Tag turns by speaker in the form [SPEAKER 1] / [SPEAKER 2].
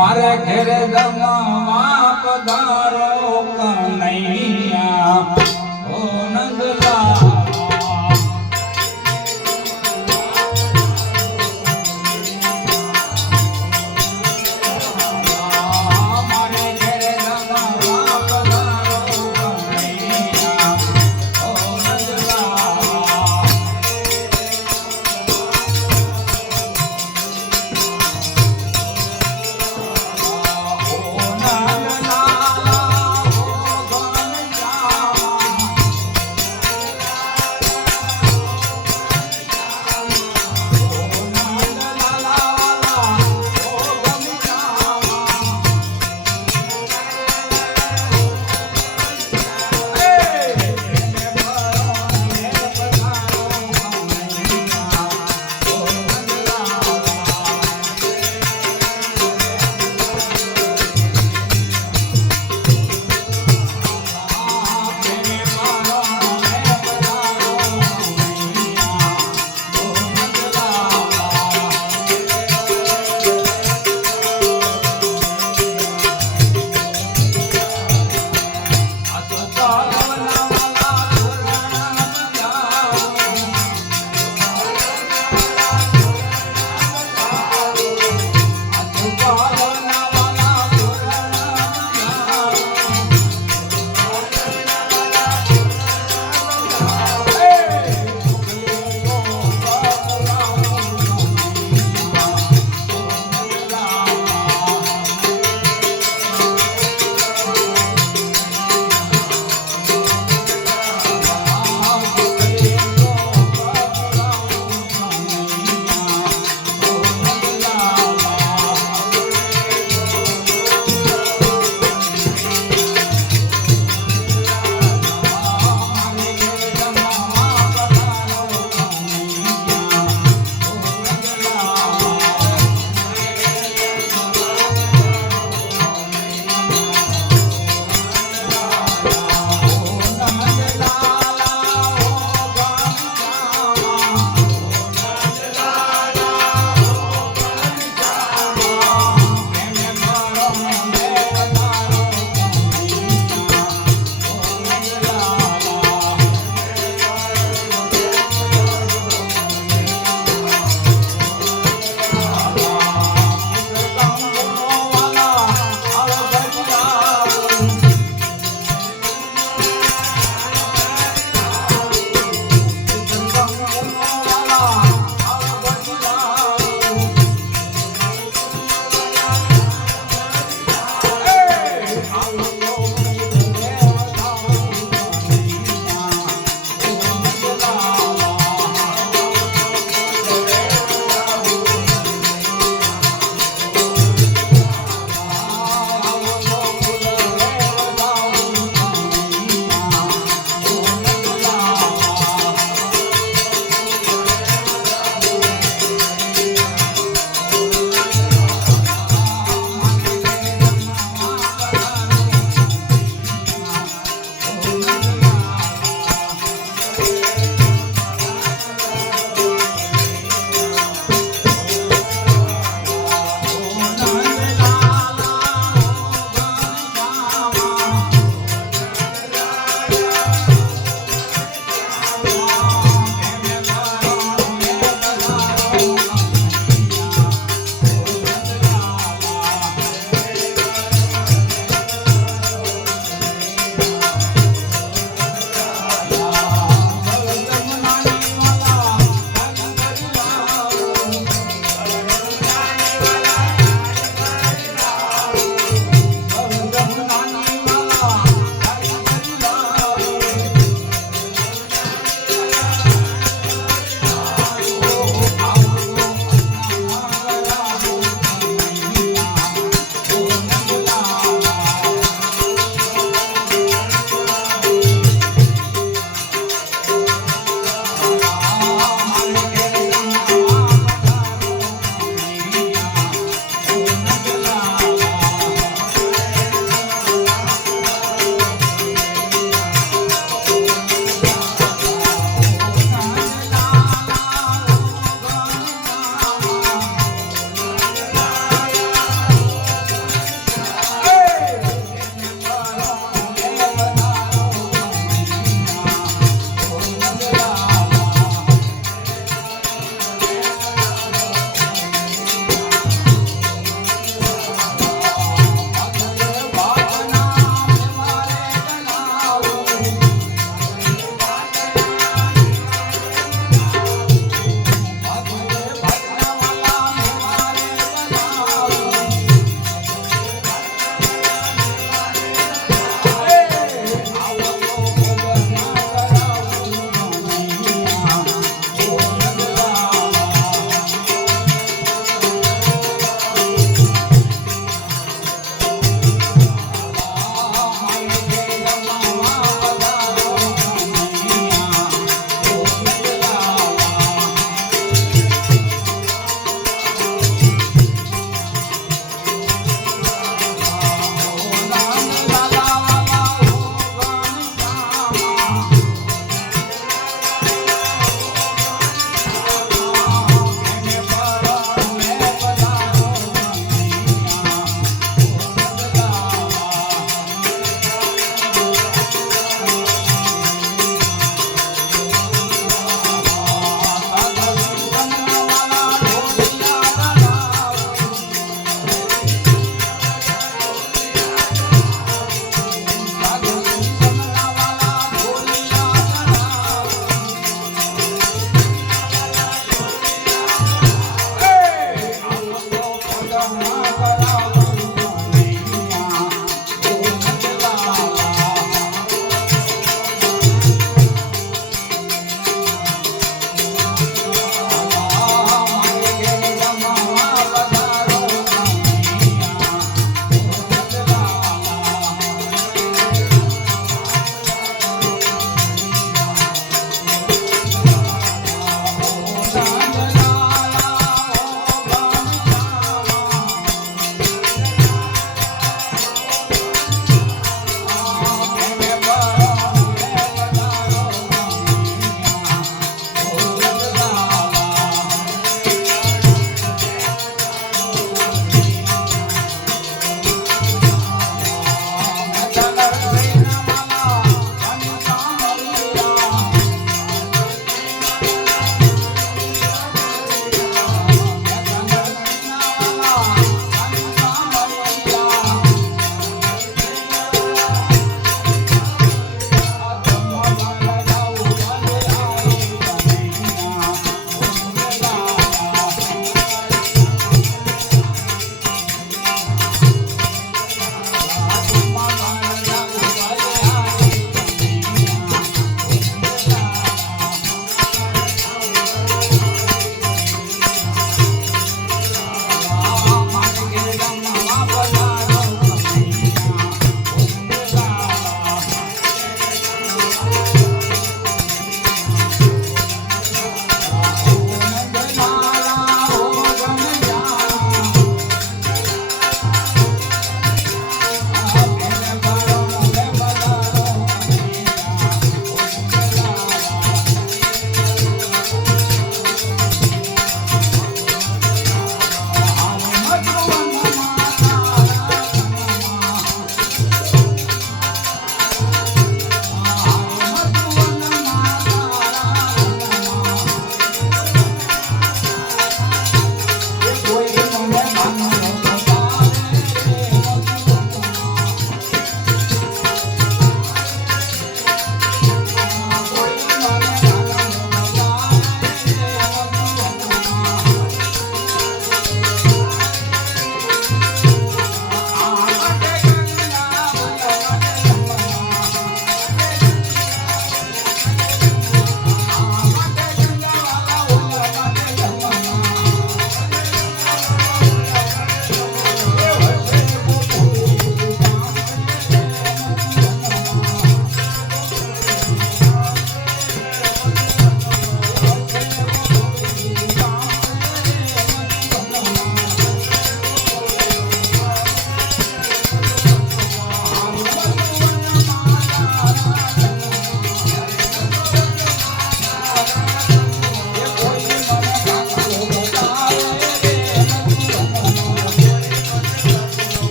[SPEAKER 1] મારા
[SPEAKER 2] ઘેરે જમવા પધાર.